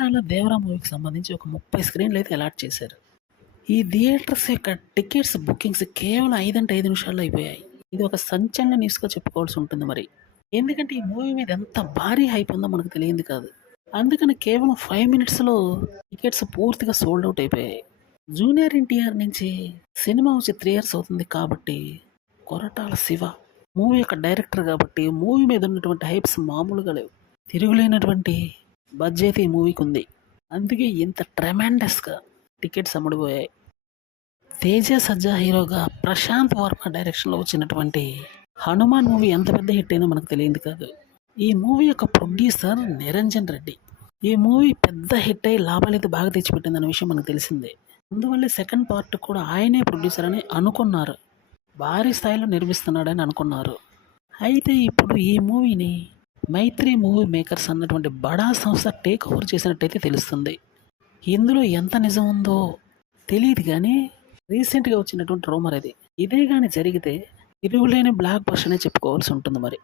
అలా దేవరా మూవీకి సంబంధించి ఒక 30 స్క్రీన్లు అయితే అలాట్ చేశారు. ఈ థియేటర్స్ యొక్క టికెట్స్ బుకింగ్స్ కేవలం 5 అంటే 5 నిమిషాల్లో అయిపోయాయి. ఇది ఒక సంచలన న్యూస్‌గా చెప్పుకోవాల్సి ఉంటుంది మరి. ఎందుకంటే ఈ మూవీ మీద ఎంత భారీ హైప్ ఉందో మనకు తెలియంది కాదు. అందుకని కేవలం 5 మినిట్స్‌లో టికెట్స్ పూర్తిగా సోల్డ్ అవుట్ అయిపోయాయి. జూనియర్ ఎన్టీఆర్ నుంచి సినిమా వచ్చి 3 ఇయర్స్ అవుతుంది కాబట్టి కొరటాల శివ మూవీ యొక్క డైరెక్టర్ కాబట్టి మూవీ మీద ఉన్నటువంటి హైప్స్ మామూలుగా లేవు. తిరుగులేనటువంటి బడ్జెట్ ఈ మూవీకి ఉంది. అందుకే ఇంత ట్రెమెండస్‌గా టికెట్స్ అమ్ముడుపోయాయి. తేజ సజ్జా హీరోగా ప్రశాంత్ వర్మ డైరెక్షన్‌లో వచ్చినటువంటి హనుమాన్ మూవీ ఎంత పెద్ద హిట్ అయినా మనకు తెలియంది కాదు. ఈ మూవీ యొక్క ప్రొడ్యూసర్ నిరంజన్ రెడ్డి. ఈ మూవీ పెద్ద హిట్ అయ్యి లాభాలైతే బాగా తెచ్చిపెట్టిందన్న విషయం మనకు తెలిసిందే. అందువల్లే సెకండ్ పార్ట్ కూడా ఆయనే ప్రొడ్యూసర్ అని అనుకున్నారు. భారీ స్థాయిలో నిర్మిస్తున్నాడని అనుకున్నారు. అయితే ఇప్పుడు ఈ మూవీని మైత్రి మూవీ మేకర్స్ అన్నటువంటి బడా సంస్థ టేక్ ఓవర్ చేసినట్టయితే తెలుస్తుంది. ఇందులో ఎంత నిజం ఉందో తెలియదు కానీ రీసెంట్గా వచ్చినటువంటి రూమర్ అది. ఇదే కానీ జరిగితే తిరుగులేని బ్లాక్ బస్టర్ అనే చెప్పుకోవాల్సి ఉంటుంది మరి.